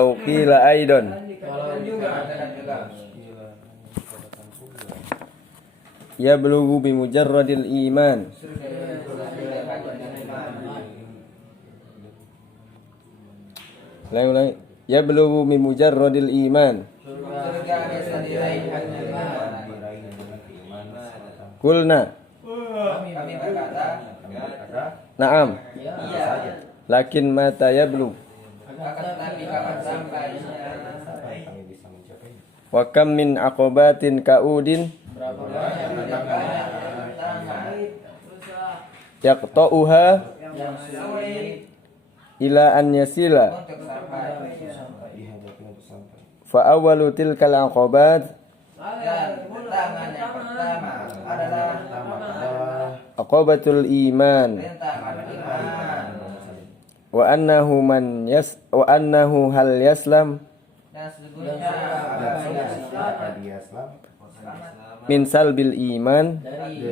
Qila aidan. Yablughu bimujarradil iman. Ulangi. Yablughu bimujarradil iman. Kulna. Kami berkata, Naam. iya. Lakin mata yablugh. Tetapi kapan sampai? Wa kam min aqabatin kaudin Berapa banyak tantangan yaqta'uha yang sulit ila an yasila. untuk sampai. Fa awwalu tilkal aqabat Dan tantangan yang pertama adalah aqabatul iman rintangan iman. wa annahu hal yaslam Dan sesungguhnya min salbil iman dari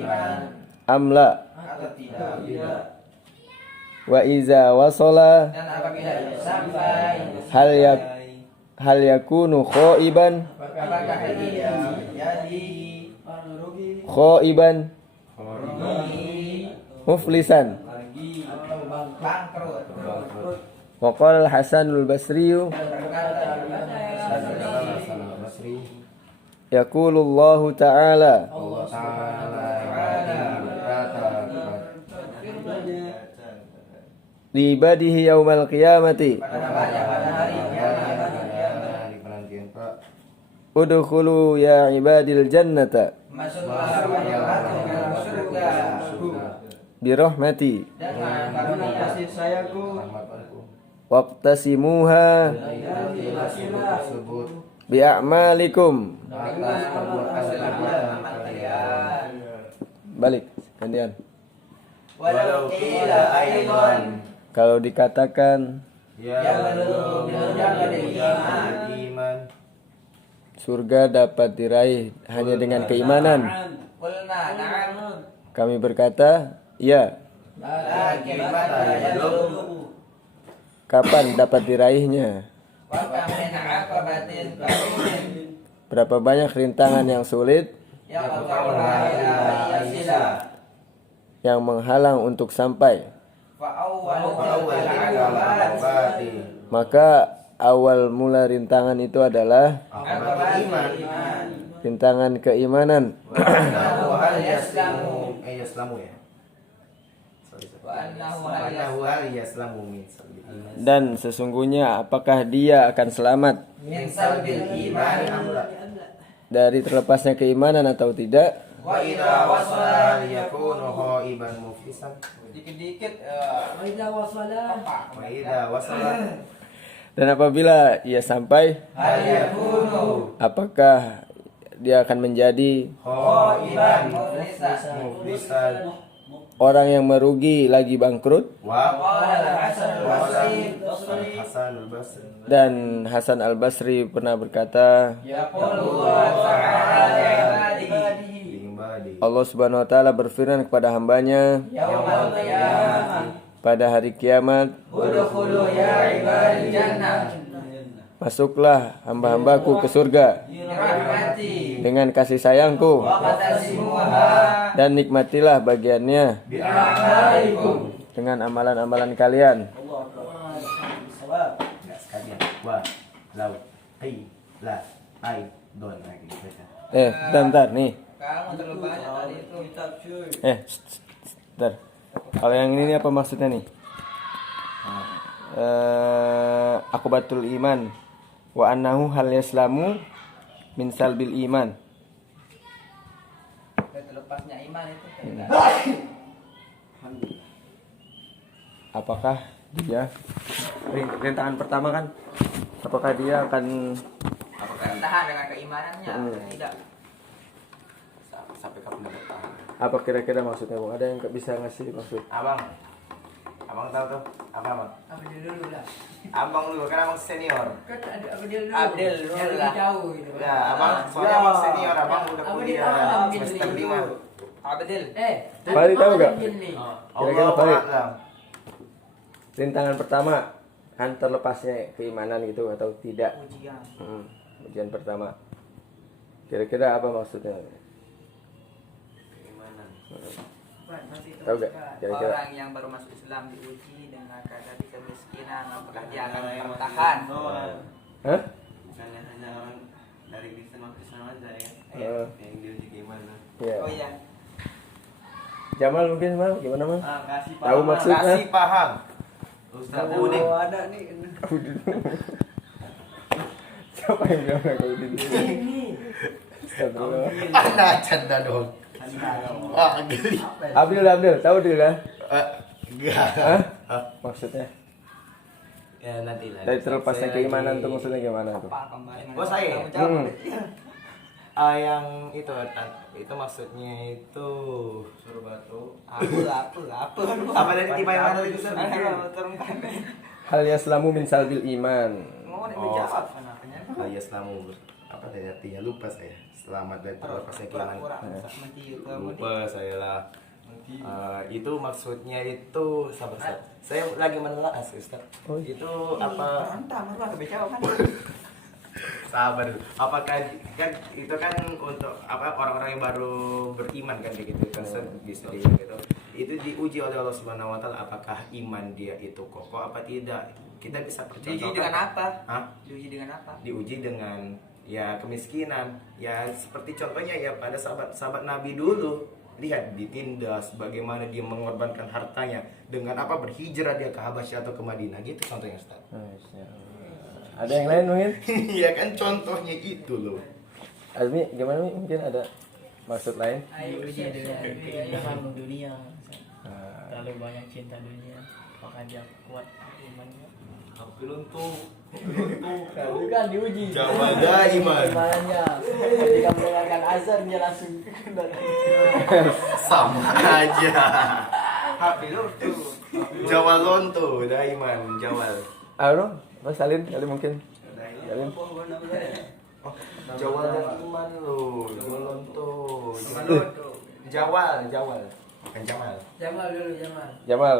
iman amla atau tidak. wa iza wasala Dan apabila ia sampai, hal yakunu khaiban apakah dia jadi khaiban rugi muflisan. bangkrut? Wa qala al-Hasanul Basri yaqulu Allah ta'ala li ibadihi yaumal qiyamati udkhulu ya ibadil jannata Masuklah dalam surga bi rahmati dengan karunia kasih sayangku. waqtasimuha bi a'malikum. Balik gantian. Walau qila aidan Kalau dikatakan belum iman. surga dapat diraih hanya dengan keimanan, Qulna na'am. kami berkata, ya. Lakin mata yablugh. Kapan dapat diraihnya? Wa kam min aqabatin kaudin Berapa banyak rintangan yang sulit yaqta'uha ila yasila. yang menghalang untuk sampai. Fa awwalu aqabat Maka awal mula rintangan itu adalah iman. rintangan keimanan. Annahu hal yaslamu wa annahu hal Dan sesungguhnya apakah dia akan selamat min salbil iman dari terlepasnya keimanan atau tidak? wa idza wasala dikit-dikit Dan apabila ia sampai, hal yakunu apakah dia akan menjadi iman muflisan. orang yang merugi lagi bangkrut? Qala Hasan al-Basri Dan Hasan al-Basri pernah berkata, yaqulu ta'ala ibadihi Allah Subhanahu wa taala berfirman kepada hambanya yaumal qiyamah pada hari kiamat, udkhulu ya ibadil jannah masuklah hamba-hambaku ke surga birahmati dengan kasih sayangku wa qatasimuha dan nikmatilah bagiannya bi'amalikum. dengan amalan-amalan kalian. Bentar nih. Kamu terlalu banyak tadi itu. Bentar. Kalau yang ini apa maksudnya nih? Akubatul iman wa annahu hal yaslamu min salbil iman. Terlepasnya iman itu. Apakah dia rintangan pertama kan? Apakah dia akan Tahan dengan keimanannya? Tidak. Sampai kapan bertahan? apa kira-kira maksudnya, Bang? Ada yang bisa ngasih maksud? Abang tahu tuh apa abang? Abdul dulu lah. Abang dulu kan abang senior. Kan ada Abdul dulu lah. Jauh gitu. Ya abang soalnya abang senior, abang udah kuliah semester 5. Abdul. Fahri tahu gak? Allah Kira-kira Fahri. a'lam. Rintangan pertama kan terlepasnya keimanan gitu atau tidak. Ujian. Ujian pertama. Kira-kira apa maksudnya? Keimanan. Tahu gak? Kira-kira. Orang yang baru masuk Islam diuji dengan keadaan kemiskinan, apakah dia akan bertahan? Hah? Bukannya hanya orang dari Kristen ke Kristen aja ya. Yang diuji keimanan. Iya. Oh iya. Jamal mungkin Mal, gimana Mal? Kasih Tahu maksudnya? Kasih paham. Ustaz Udin. ada nih. Siapa yang bilang kayak gitu? Ini. Astagfirullah. Ada canda dong. Ah, geli. Abdul, tahu Abdul kan? Enggak. Hah? Maksudnya? Ya nanti lah. Dari terlepasnya Saya keimanan lagi- tuh maksudnya gimana tuh? Apa kembali? Oh, saya? Yang itu maksudnya itu suruh batu. Apa dari tiba yang mana itu Hal yaslamu min salbil iman. Mau Oh. dijawab anaknya. ya selamu apa tadi artinya lupa saya. Selamat dari terlepasnya keimanan. Lupa saya lah. Itu maksudnya itu sabar. Saya lagi menelaah Ustaz. Oh. Itu apa? Entah, mana kebejauh kan? Sabar. Apakah kan itu kan untuk apa orang-orang yang baru beriman kan begitu kan bisa gitu. Itu diuji oleh Allah Subhanahu wa taala apakah iman dia itu kokoh apa tidak. Kita bisa Diuji percontohkan. dengan apa? Hah? Diuji dengan apa? Diuji dengan ya kemiskinan. Ya seperti contohnya ya pada sahabat Nabi dulu. Lihat ditindas bagaimana dia mengorbankan hartanya dengan apa berhijrah dia ke Habasyah atau ke Madinah gitu contohnya Ustaz. Masya Allah. Ada yang lain mungkin? Iya kan contohnya itu loh. Azmi, gimana Mi? Mungkin ada maksud lain? Diuji dengan keindahan dunia. Nah, Terlalu banyak cinta dunia, apakah dia kuat imannya? itu kan diuji. Jawadah iman. Imannya ketika mendengarkan azan dia langsung Sama aja. Happy lu tuh. Jawalon tuh, daiman, jawal. Anu, Mas Salin, kali mungkin. Salin. Jawal dan iman lo, jawalon tuh. Lu tuh. Jawal, bukan Jamal. Jamal dulu, Jamal. Jamal.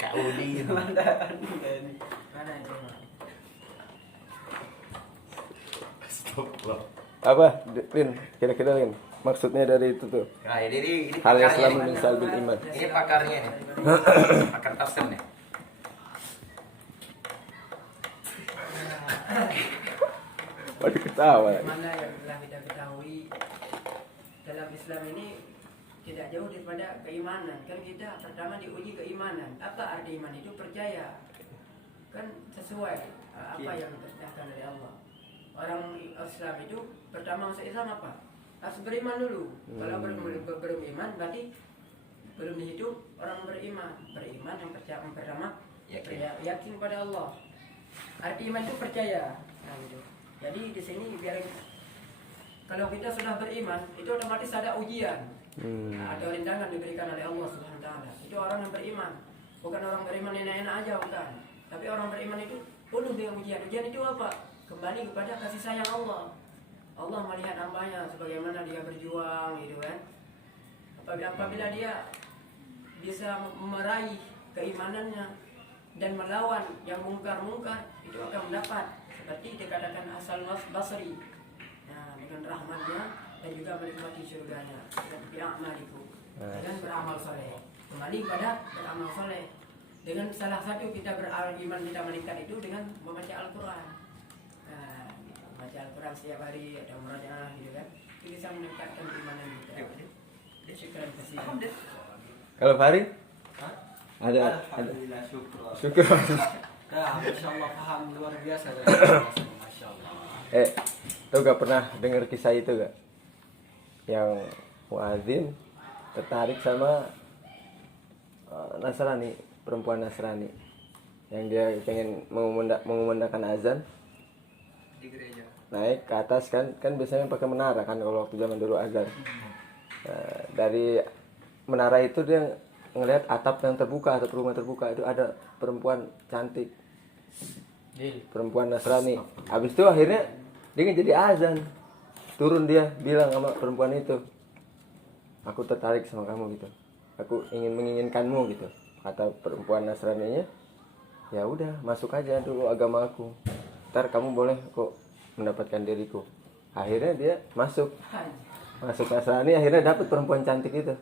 Kak Udin. Mana Jamal? Astagfirullah. Apa? Lin, kira-kira Lin. Maksudnya dari itu tuh. Nah, ini Hal pakarnya yaslamu nih. min salbil iman. Ini pakarnya nih. Pakar tafsir nih. Waduh ketawa. Mana yang telah kita ketahui dalam Islam ini tidak jauh daripada keimanan. Kan kita pertama diuji keimanan. Apa arti iman itu? Percaya. Kan sesuai apa yang diperintahkan dari Allah. Orang Islam itu pertama masuk Islam apa? Harus beriman dulu. Kalau belum beriman berarti belum dihidup orang beriman. Beriman yang pertama yakin pada Allah. Arti iman itu percaya. Nah, gitu. Jadi di sini biar kalau kita sudah beriman itu otomatis ada ujian. Ada rintangan diberikan oleh Allah Subhanahu wa taala. Itu orang yang beriman. Bukan orang beriman enak-enak aja bukan. Tapi orang beriman itu penuh dengan ujian. Ujian itu apa? Kembali kepada kasih sayang Allah. Allah melihat hambanya sebagaimana dia berjuang gitu kan. Apabila dia bisa meraih keimanannya dan melawan yang mungkar-mungkar, itu akan mendapat seperti dikatakan Hasan Basri. Nah, dengan rahmatnya dan juga menikmati surganya dan bi'amaliku dengan beramal soleh. Kembali pada beramal soleh. Dengan salah satu kita beriman kita meningkat itu dengan membaca Al-Quran. Nah, gitu. Baca Al-Quran setiap hari ada murajaah gitu kan. Itu bisa meningkatkan keimanan kita. Syukran kasih. Kalau Farid? Ada. Alhamdulillah, syukur. Syukur. Dah, Masya Allah, paham luar biasa. Masya Allah. Tuh gak pernah dengar kisah itu gak? Yang muadzin tertarik sama Nasrani, perempuan Nasrani, yang dia pengen mengumandangkan azan, Di gereja. naik ke atas kan biasanya pakai menara kan kalau waktu zaman dulu azan. Nah, dari menara itu dia ngelihat atap rumah terbuka itu ada perempuan cantik, perempuan Nasrani. Habis itu akhirnya dia jadi azan, turun dia bilang sama perempuan itu, aku tertarik sama kamu gitu, aku ingin menginginkanmu gitu, kata perempuan Nasraninya. ya udah masuk aja dulu agama aku, ntar kamu boleh kok mendapatkan diriku. Akhirnya dia masuk Nasrani, akhirnya dapat perempuan cantik itu.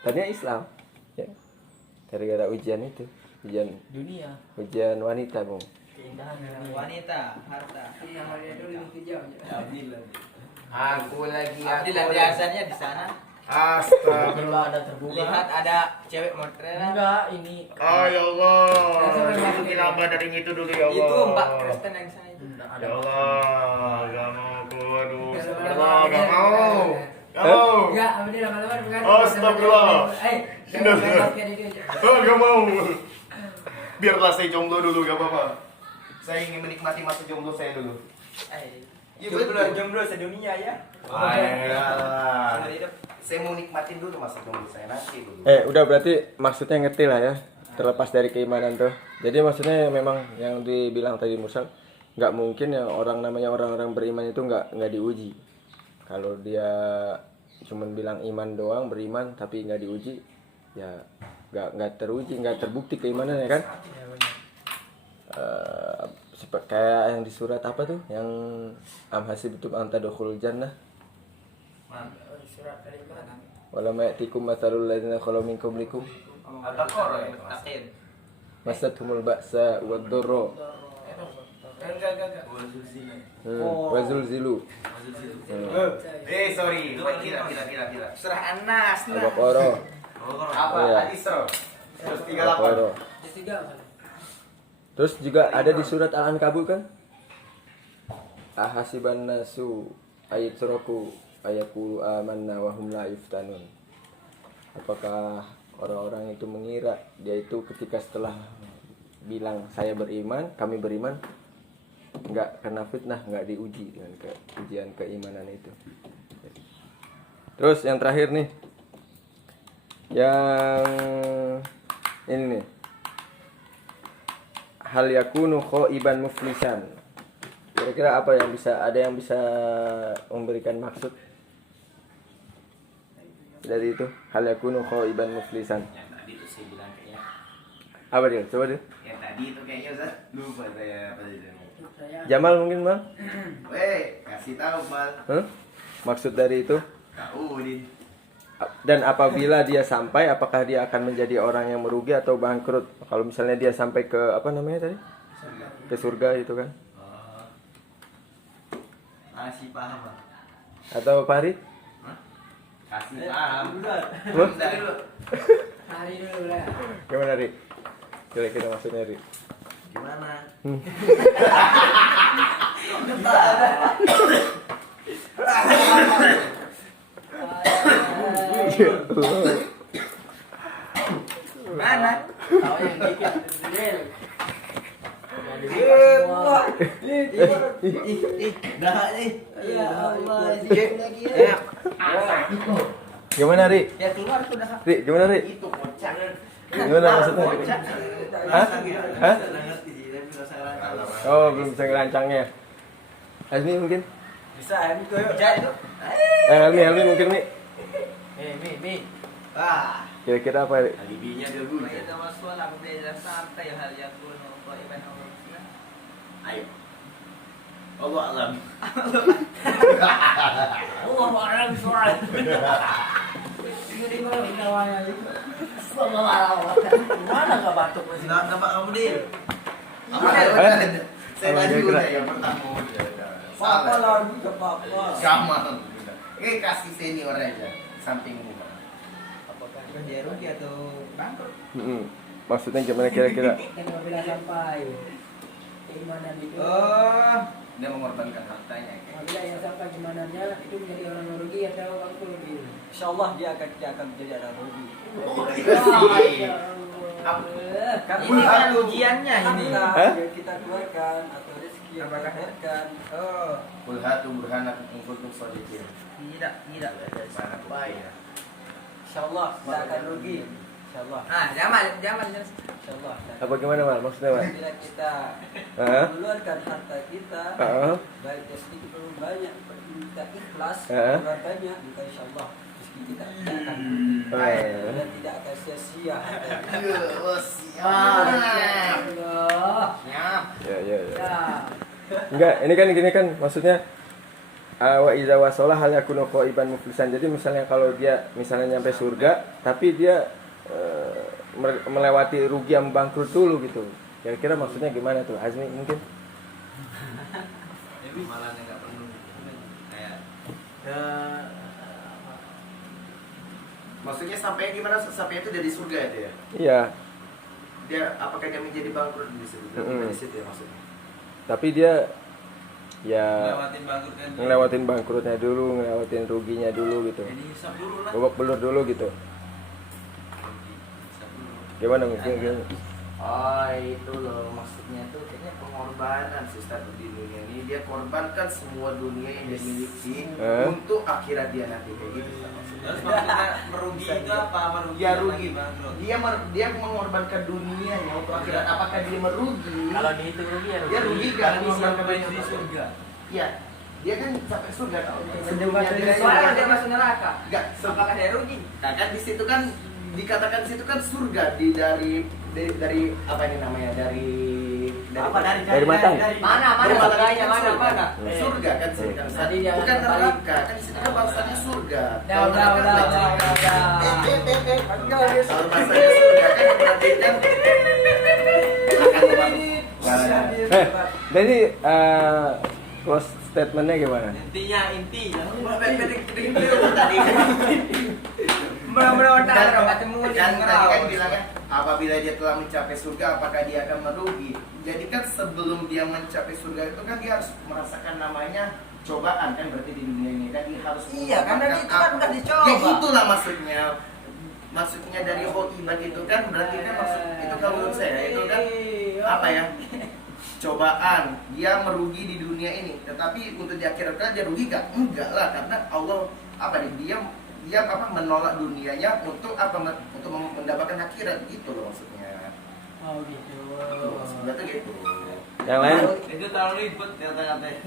Tadinya Islam ya, gara-gara ujian itu, Dunia. ujian wanita bung. Keindahan dunia. Wanita, harta. Nama dia dulu itu jauh. Aku lagi Abdillah biasanya di sana Astagfirullah. Ada terbuka. lihat ada cewek motrelan. Enggak, ini. Oh ya Allah. Masukin apa dari itu dulu ya Allah. Itu Mbak Kristen yang sana itu. Enggak Ya ada. Allah, gak mau aku, aduh, astagfirullah, gak mau. Gak mau. Enggak, apa dia lama-lama bukan. Astagfirullah. Jangan main itu. Oh, gak mau. Biarlah saya jomblo dulu, gak apa-apa. Saya ingin menikmati masa jomblo saya dulu. Iya, Jomblo sedunia ya. Ayolah. Saya mau nikmatin dulu masa jomblo saya nanti dulu. Udah berarti maksudnya ngerti lah ya, terlepas dari keimanan tuh. Jadi maksudnya memang yang dibilang tadi Mursal, nggak mungkin yang namanya orang-orang beriman itu nggak diuji. Kalau dia cuman bilang iman doang, beriman tapi nggak diuji, ya nggak teruji, nggak terbukti keimanannya kan. Kayak yang di surat apa tuh, yang am hasibtum an tadkhulul jannah Surat dari mana? wala ma ya'tikum mathalul ladzina khalu min qablikum masathumul ba'sa wad dharra wa zulzilu. Sorry. Kira. Surah An-Nas. Al-Baqarah. Apa? Iya. Al-Isra. Terus 38. Al-Baqarah. Ketiga. Terus juga ada di surat Al-Ankabut kan? Ahasiban nasu ayatsraku ayaqulu amanna wa hum la yuftanun. Apakah orang-orang itu mengira dia itu ketika setelah bilang saya beriman, kami beriman, enggak kena fitnah, enggak diuji dengan ujian keimanan itu. Terus yang terakhir nih, yang ini nih, hal yakunu khaiban muflisan. Kira-kira apa yang ada yang bisa memberikan maksud dari itu? Hal yakunu khaiban muflisan. Yang tadi tuh saya bilang kayaknya. Apa dia? Coba dia. Yang tadi itu kayaknya Ustaz. Lupa saya apa tadi. Jamal mungkin Mal? Weh, kasih tahu Mal. Huh? Maksud dari itu? Tahu Din. Dan apabila dia sampai, apakah dia akan menjadi orang yang merugi atau bangkrut? Kalau misalnya dia sampai ke apa namanya tadi? Ke surga itu kan? Masih paham Mal. Atau Farid? Kasih paham. Lu? Dari dulu. Hari dulu lah. Gimana Ri? Kira-kira maksudnya Ri? Gimana? Mana? Tahu yang dikit real. Dah nih. Ya Allah. Gimana Ri? Ya keluar sudah. Ri, gimana Ri? Itu kocak. Gimana maksudnya? Hah? Hah? Oh, belum bisa ngerancangnya. Azmi mungkin? Bisa itu jadi itu. Helmi mungkin nih. Mi. Ah, Kira-kira apa Ri? alibinya dia dulu. Kita masuk lah belajar santai hal yang kuno qaiban Allah. Ayo. Allah alam. Allah alam surat. Ini mana namanya itu? Mana enggak batuk masih? Nama kamu Din. Saya Apa tadi kira-kira? udah yang pertama. Papa Salah. lagi ke papa. Sama. Kasih senior aja. Samping muka. Apakah dia rugi atau bangkrut? Maksudnya gimana kira-kira? Dan apabila sampai keimanan itu, Oh, Dia mengorbankan hartanya. apabila yang sampai keimanannya itu menjadi orang yang rugi atau orang rugi. Insyaallah dia akan menjadi anak rugi. ini kan ujiannya ini. Hah? Kita keluarkan atau rezeki yang kita keluarkan. Oh, Qul hatu burhanakum in kuntum shadiqin. tidak. Sampai ya. Insyaallah tidak akan rugi. Insyaallah. Ah, Jamal. Insyaallah. Apa gimana Mal? Maksudnya Mal? Bila kita Hah? mengeluarkan harta kita, Heeh. baik sedikit maupun banyak, kita ikhlas Heeh. mengeluarkannya, maka insyaallah kita tidak akan rugi Eh. dan tidak akan sia-sia. Iya, siap. Allah. Siap. Ya, ya, ya. Ya. Enggak, ini kan gini kan maksudnya wa iza wasolah hal yakunu qaiban muflisan. Jadi misalnya kalau dia misalnya nyampe surga tapi dia melewati rugi yang bangkrut dulu gitu. Kira-kira maksudnya gimana tuh? Azmi mungkin? Ini malah nggak perlu kayak maksudnya sampai gimana? Sampai itu dari surga itu ya? Iya, Dia apakah dia menjadi bangkrut di situ? Mm-mm. Di situ ya maksudnya. tapi dia ya Lewatin bangkrut kan. ngelewatin bangkrutnya dulu, ngelewatin ruginya dulu gitu. Jadi hisap dulu lah. Babak belur dulu gitu. Hisap dulu. Gimana mungkin? Oh itu loh maksudnya tuh kayaknya pengorbanan sih Ustaz di dunia ini. Dia korbankan semua dunia yang dia miliki untuk akhirat dia nanti kayak gitu Ustaz, maksudnya. Terus maksudnya merugi itu apa? Merugi Dia yang rugi. lagi bangkrut. Dia mengorbankan dunianya untuk akhirat. Apakah dia merugi? Kalau dihitung rugi ya Dia rugi gak Kalau siapa mengorbankan main di dunia? surga? Iya. Dia kan sampai surga tau. Sebelumnya dia masuk neraka. Enggak, Apakah dia rugi? nah kan di situ kan dikatakan di situ kan surga dari apa ini namanya dari Apa Dari matang. Mana Dari matang surganya, kan surga. mana? Surga kan sih kan Tadi dia bukan kata neraka kan di situ kan bahasanya surga. Udah, Kalau udah, neraka udah, kan udah. kalau bahasanya surga kan berarti kan Jadi close statementnya gimana? Intinya inti. tadi Mudah-mudahan dan ketemu di tadi kan neraka. bilangnya apabila dia telah mencapai surga apakah dia akan merugi. Jadi kan sebelum dia mencapai surga itu kan dia harus merasakan namanya cobaan kan berarti di dunia ini kan dia harus Iya, karena mengorbankan itu kan apa. udah dicoba. Ya itulah maksudnya dari iman itu kan berarti kan maksud itu kalau menurut saya itu kan apa ya, cobaan dia merugi di dunia ini tetapi untuk di akhirat kan dia rugi gak? Enggak lah, karena Allah apa nih dia apa menolak dunianya untuk apa untuk mendapatkan akhirat gitu loh maksudnya. Oh gitu. Maksudnya tuh gitu. Yang lain? Itu terlalu ribet kata-katanya.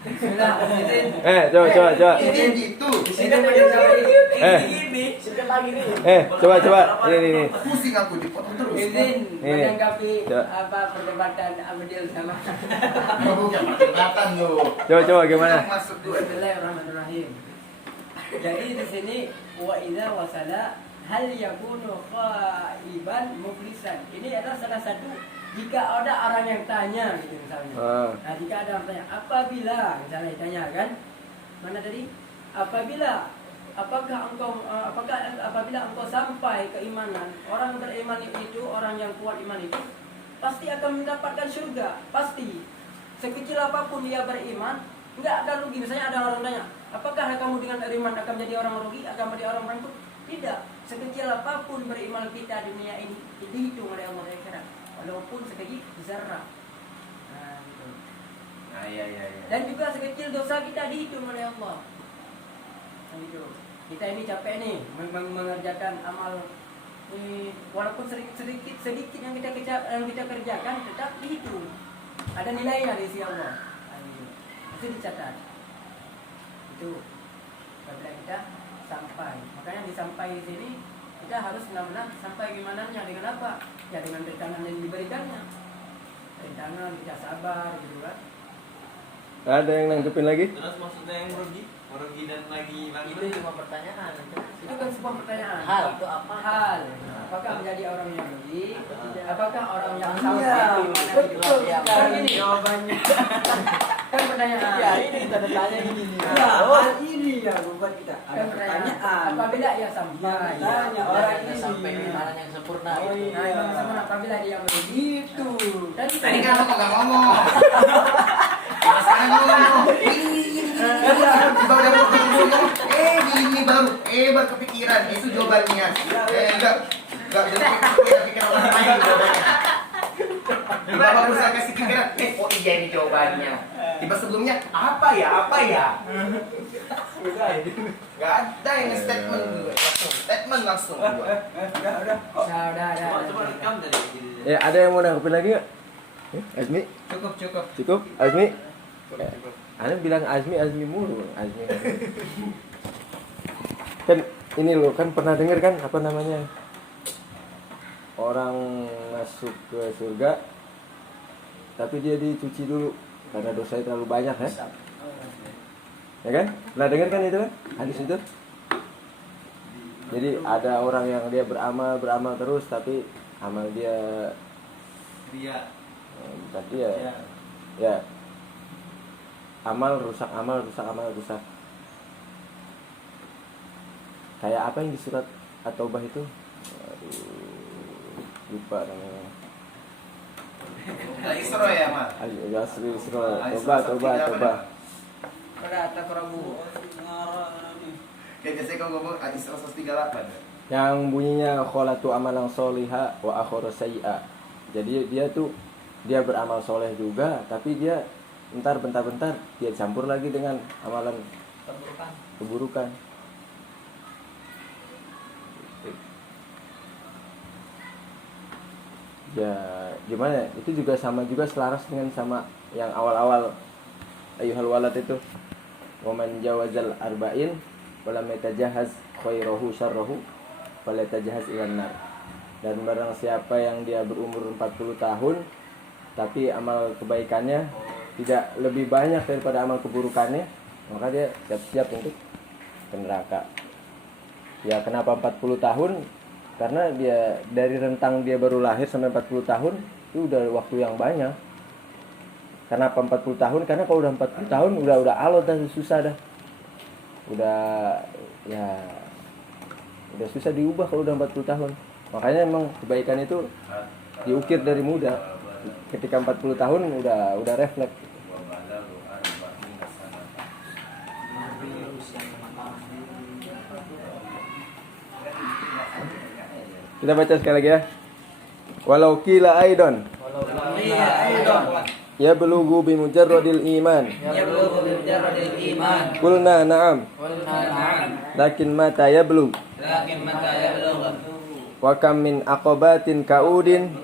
Sudah, izin. Coba. Ini gitu. Izin menjawab. Ini. sedikit lagi nih. Coba. Ini. Pusing aku dipotong terus. Izin Ini. menanggapi Coba. apa perdebatan Abdil sama. Bukan perdebatan lo. Coba gimana? Masuk dulu. Bismillahirrahmanirrahim. Jadi di sini wa idza wasala hal yakunu qaiban muflisan. Ini adalah salah satu jika ada orang yang tanya gitu misalnya. Nah, jika ada orang tanya apabila misalnya ditanya kan mana tadi apabila apabila engkau sampai keimanan, orang beriman itu orang yang kuat iman itu pasti akan mendapatkan surga, pasti. Sekecil apapun dia beriman, enggak ada rugi. Misalnya ada orang tanya, apakah kamu dengan beriman akan menjadi orang rugi, akan menjadi orang bangkrut? Tidak. Sekecil apapun beriman kita di dunia ini dihitung oleh Allah Taala, walaupun sekecil zarrah. Nah, gitu. Nah, iya. Dan juga sekecil dosa kita dihitung oleh Allah. Nah, gitu. Kita ini capek nih mengerjakan amal ini, walaupun sedikit yang kita kerjakan tetap dihitung. Ada nilainya di sisi Allah. Nah, gitu. Itu dicatat. Itu apabila kita sampai. Makanya disampai di sini kita harus benar-benar sampai gimananya dengan apa? Ya dengan rintangan yang diberikannya. Rintangan kita sabar gitu kan. Ada yang nanggepin lagi? Terus maksudnya yang merugi dan lagi Itu cuma pertanyaan. Itu kan sebuah pertanyaan. Hal itu apa? Hal. Apakah menjadi orang yang rugi? Apakah orang yang Iya, sampai betul. Kan ini jawabannya. kan pertanyaan. Ya ini kita ada tanya gini nih. Ya, hal ini ya buat kita. Ada Kan pertanyaan. Apabila ia sampai Tanya, orang orang ini sampai keimanan yang sempurna Oh, itu. Nah, yang sempurna apabila dia merugi Itu. dan Tadi kan lo nggak ngomong. Sekarang ngomong. Tiba udah mau ngomong. Gini baru. Baru kepikiran. Itu jawabannya. Enggak. Enggak pikir orang lain jawabannya. Bapak berusaha kasih pikiran. Oh iya ini jawabannya. Tiba sebelumnya apa ya? Gak ada yang statement juga. Statement langsung. Udah. udah. Coba rekam tadi. Ya, ada yang mau nanggepin lagi nggak? Azmi? Cukup. Cukup? Azmi? Ana bilang Azmi mulu. Azmi. Kan ini loh, kan pernah dengar kan apa namanya, orang masuk ke surga tapi dia dicuci dulu karena dosanya terlalu banyak ya. Ya kan? Pernah dengar kan itu kan? Hadis itu. Jadi ada orang yang dia beramal terus tapi amal dia tapi ya amal rusak. Kayak apa yang di surat At-Taubah itu? Aduh, lupa namanya. Isra ya, Mas. Toba. Pada atas Prabu. Kayak biasanya kalau ngomong Isra 138. Yang bunyinya kholatu amalan soliha wa akhara sayyi'a. Jadi dia beramal soleh juga, tapi dia bentar dia campur lagi dengan amalan keburukan. Ya gimana? Itu juga sama juga selaras dengan sama yang awal-awal ayyuhal walad itu. Wa man jawazal arba'in wa lam yatajahhaz khairahu syarrahu fala yatajahhaz ilan nar. Dan barang siapa yang dia berumur 40 tahun tapi amal kebaikannya tidak lebih banyak daripada amal keburukannya, maka dia siap-siap untuk ke neraka. Ya kenapa 40 tahun? Karena dia dari rentang dia baru lahir sampai 40 tahun itu udah waktu yang banyak. Kenapa 40 tahun? Karena kalau udah 40 tahun udah alot dah, susah dah. Udah susah diubah kalau udah 40 tahun. Makanya emang kebaikan itu diukir dari muda. Ketika 40 tahun udah refleks. Kita baca sekali lagi ya. Walau qila aidan ya belughu bi mujarradil iman. Qulna na'am. Lakin mata yablugh. Wa kam min aqabatin kaudin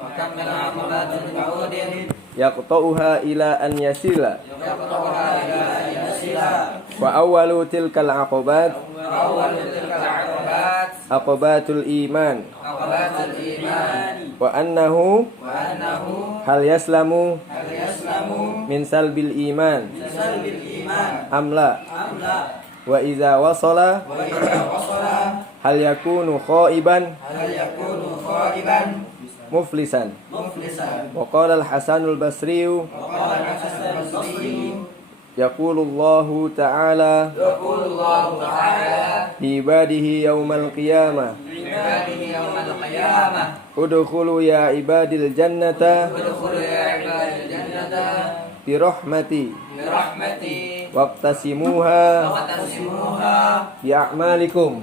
yaqta'uha ila an yasila. Wa awwalu tilkal aqabat aqabatul iman. Wa annahu hal yaslamu min salbil iman amla. Wa idza wasala hal yakunu khaiban muflisan. Wa qala al-Hasanul Basri yaqulu Allahu ta'ala bi ibadihi yaumal qiyamah udkhulu ya ibadil jannata bi rahmati waqtasimuha bi a'malikum.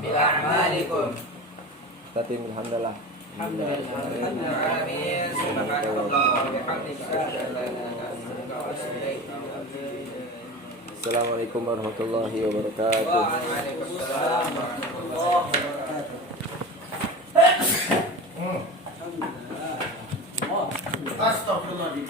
Alhamdulillah. Assalamualaikum warahmatullahi wabarakatuh. Astagfirullahaladzim.